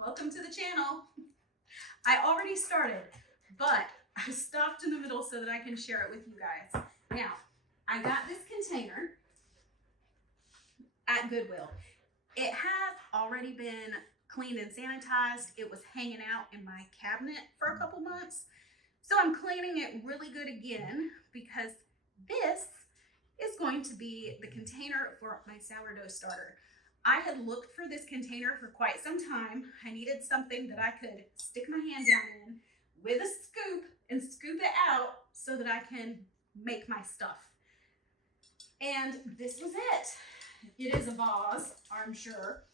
Welcome to the channel. I already started, but I stopped in the middle so that I can share it with you guys. Now, I got this container at Goodwill. It had already been cleaned and sanitized. It was hanging out in my cabinet for a couple months. So I'm cleaning it really good again because this is going to be the container for my sourdough starter. I had looked for this container for quite some time. I needed something that I could stick my hand down in with a scoop and scoop it out so that I can make my stuff. And this was it. It is a vase, I'm sure,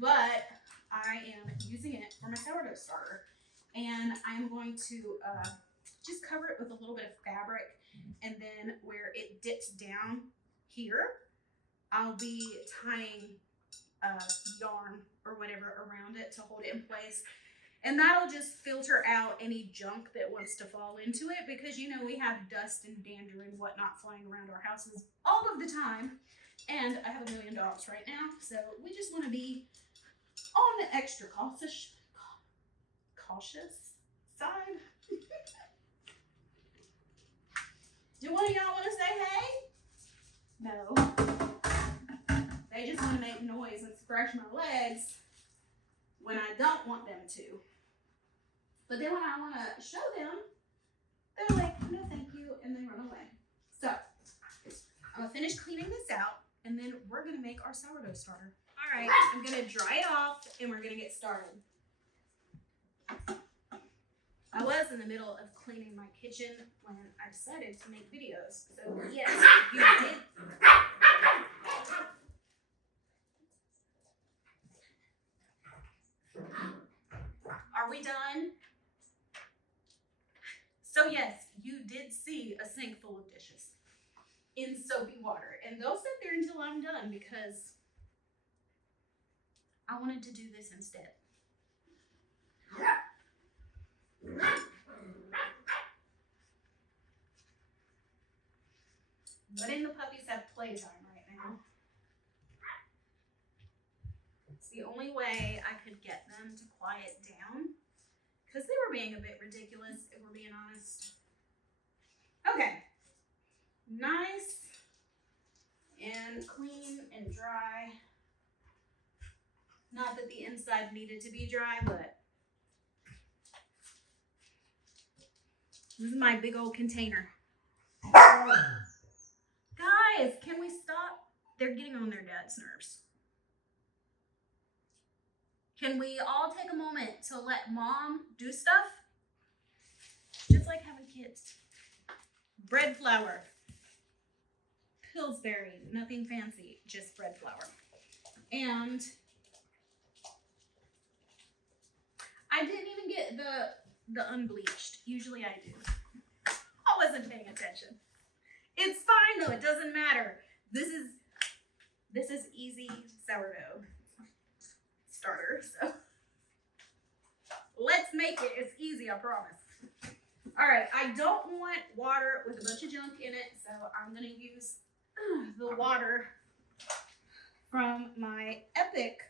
but I am using it for my sourdough starter. And I'm going to just cover it with a little bit of fabric, and then where it dips down here, I'll be tying yarn or whatever around it to hold it in place. And that'll just filter out any junk that wants to fall into it, because you know we have dust and dander and whatnot flying around our houses all of the time. And I have 1 million dogs right now, so we just want to be on the extra cautious side. Do one of y'all want to say hey? No. They just want to make noise and scratch my legs when I don't want them to. But then when I want to show them, they're like, no thank you, and they run away. So, I'm going to finish cleaning this out, and then we're going to make our sourdough starter. All right, I'm going to dry it off, and we're going to get started. I was in the middle of cleaning my kitchen when I decided to make videos. So, yes, you did. Are we done? So yes, you did see a sink full of dishes in soapy water, and they'll sit there until I'm done because I wanted to do this instead. Letting the puppies have playtime right now. It's the only way I could get them to quiet down, because they were being a bit ridiculous, if we're being honest. Okay. Nice and clean and dry. Not that the inside needed to be dry, but this is my big old container. Guys, can we stop? They're getting on their dad's nerves. Can we all take a moment to let mom do stuff? Just like having kids. Bread flour. Pillsbury, nothing fancy, just bread flour. And I didn't even get the unbleached. Usually I do. I wasn't paying attention. It's fine though, it doesn't matter. This is easy sourdough starter, so let's make it. It's easy, I promise. All right, I don't want water with a bunch of junk in it, so I'm gonna use the water from my Epic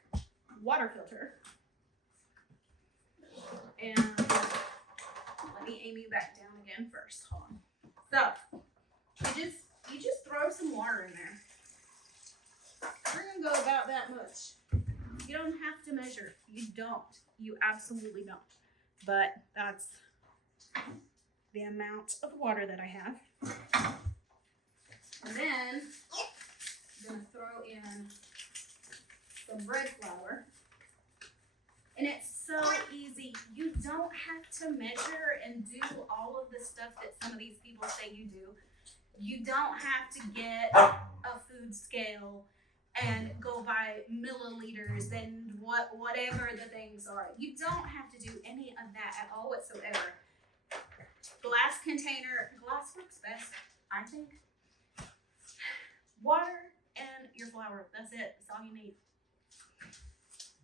water filter. And let me aim you back down again first. Hold on. So you just throw some water in there. We're gonna go about that much. You don't have to measure. You don't. You absolutely don't. But that's the amount of water that I have. And then I'm gonna throw in some bread flour. And it's so easy. You don't have to measure and do all of the stuff that some of these people say you do. You don't have to get a food scale and go by milliliters and whatever the things are. You don't have to do any of that at all whatsoever. Glass container, glass works best, I think. Water and your flour, that's it, that's all you need.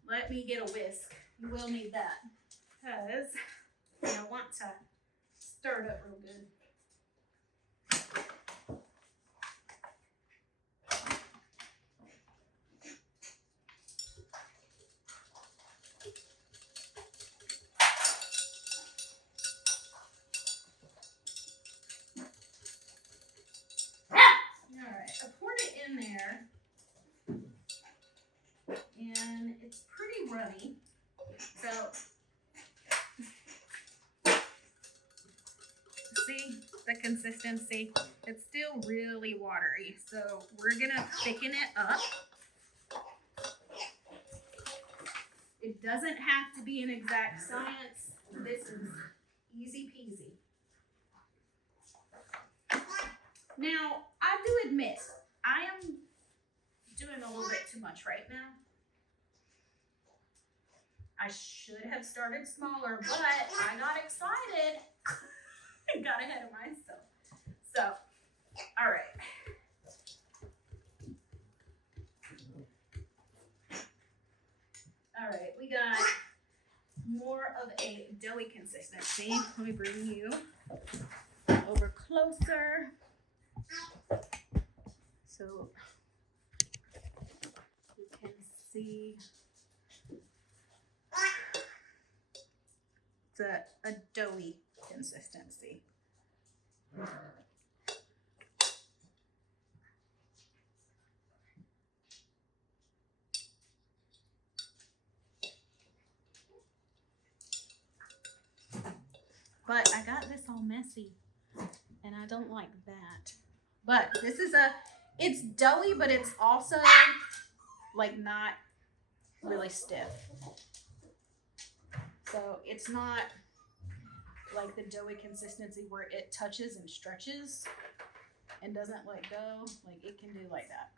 Let me get a whisk. You will need that, because you want to stir it up real good. runny. So, see the consistency? It's still really watery. So we're gonna thicken it up. It doesn't have to be an exact science. This is easy peasy. Now, I do admit, I am doing a little bit too much right now. I should have started smaller, but I got excited and got ahead of myself. So, all right. All right, we got more of a doughy consistency. Let me bring you over closer. So you can see it's a doughy consistency. But I got this all messy and I don't like that. But this is it's doughy, but it's also like not really stiff. So it's not like the doughy consistency where it touches and stretches and doesn't let go. Like it can do like that.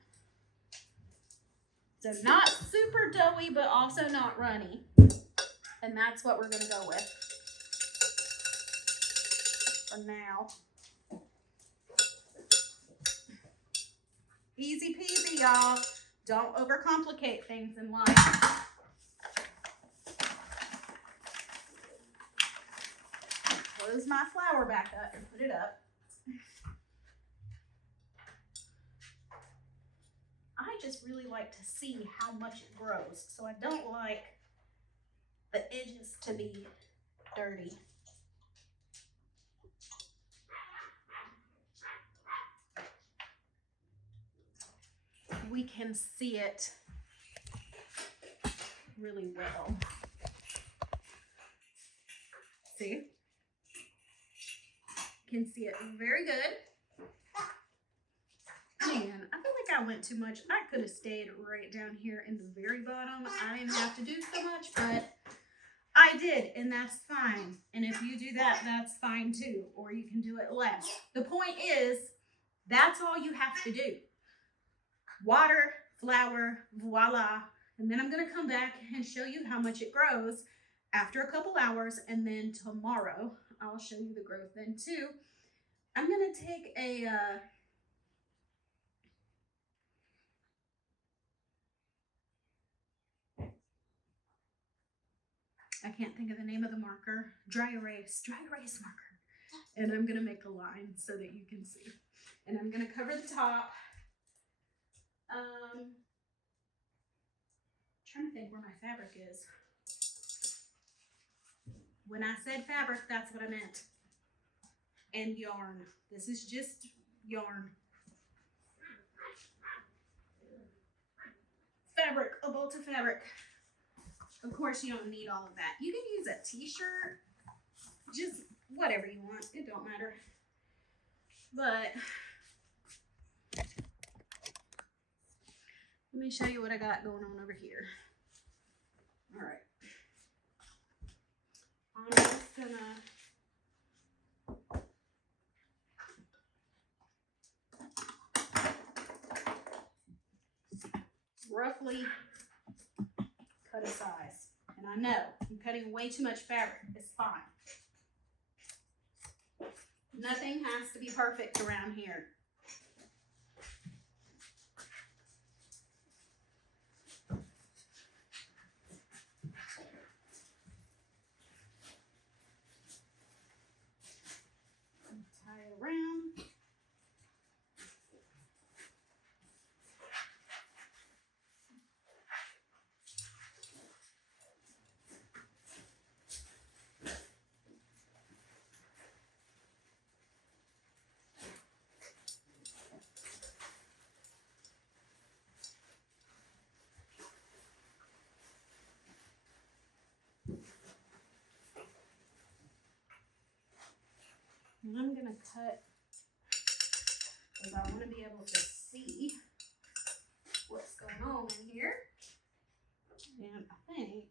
So not super doughy, but also not runny. And that's what we're gonna go with for now. Easy peasy, y'all. Don't overcomplicate things in life. Close my flour back up and put it up. I just really like to see how much it grows, so I don't like the edges to be dirty. We can see it really well. See? Can see it very good. Man, I feel like I went too much. I could have stayed right down here in the very bottom. I didn't have to do so much, but I did, and that's fine. And if you do that, that's fine too, or you can do it less. The point is, that's all you have to do. Water, flour, voila. And then I'm going to come back and show you how much it grows after a couple hours. And then tomorrow, I'll show you the growth then too. I'm going to take a, I can't think of the name of the marker, dry erase marker. And I'm going to make a line so that you can see. And I'm going to cover the top. Trying to think where my fabric is. When I said fabric, that's what I meant. And yarn. This is just yarn. Fabric, a bolt of fabric. Of course, you don't need all of that. You can use a t-shirt, just whatever you want. It don't matter. But let me show you what I got going on over here. All right. I'm just gonna roughly cut a size. And I know I'm cutting way too much fabric. It's fine. Nothing has to be perfect around here. Tie it around. And I'm gonna cut because I want to be able to see what's going on in here. And I think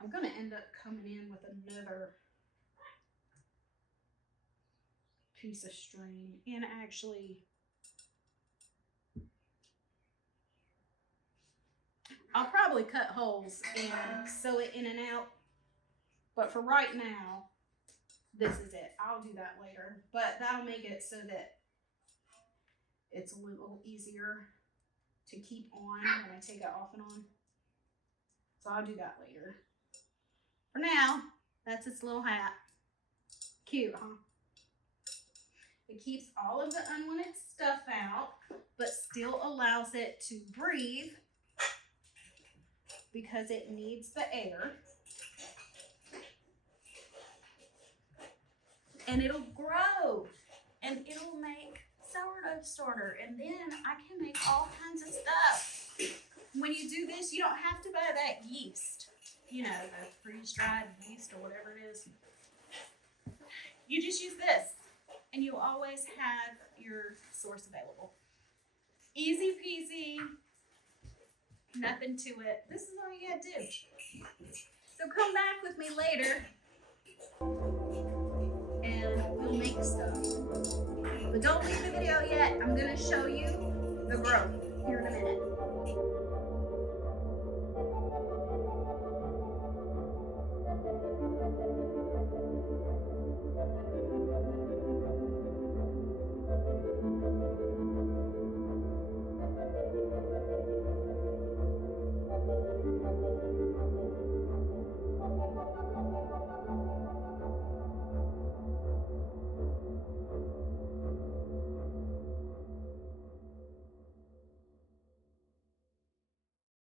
I'm gonna end up coming in with another piece of string, and actually I'll probably cut holes and sew it in and out, but for right now this is it. I'll do that later, but that'll make it so that it's a little easier to keep on when I take it off and on. So I'll do that later. For now, that's its little hat. Cute, huh? It keeps all of the unwanted stuff out, but still allows it to breathe because it needs the air. And it'll grow, and it'll make sourdough starter, and then I can make all kinds of stuff. When you do this, you don't have to buy that yeast, you know, the freeze-dried yeast or whatever it is. You just use this, and you'll always have your source available. Easy peasy, nothing to it. This is all you gotta do. So come back with me later and we'll make stuff. But don't leave the video yet. I'm gonna show you the growth here in a minute.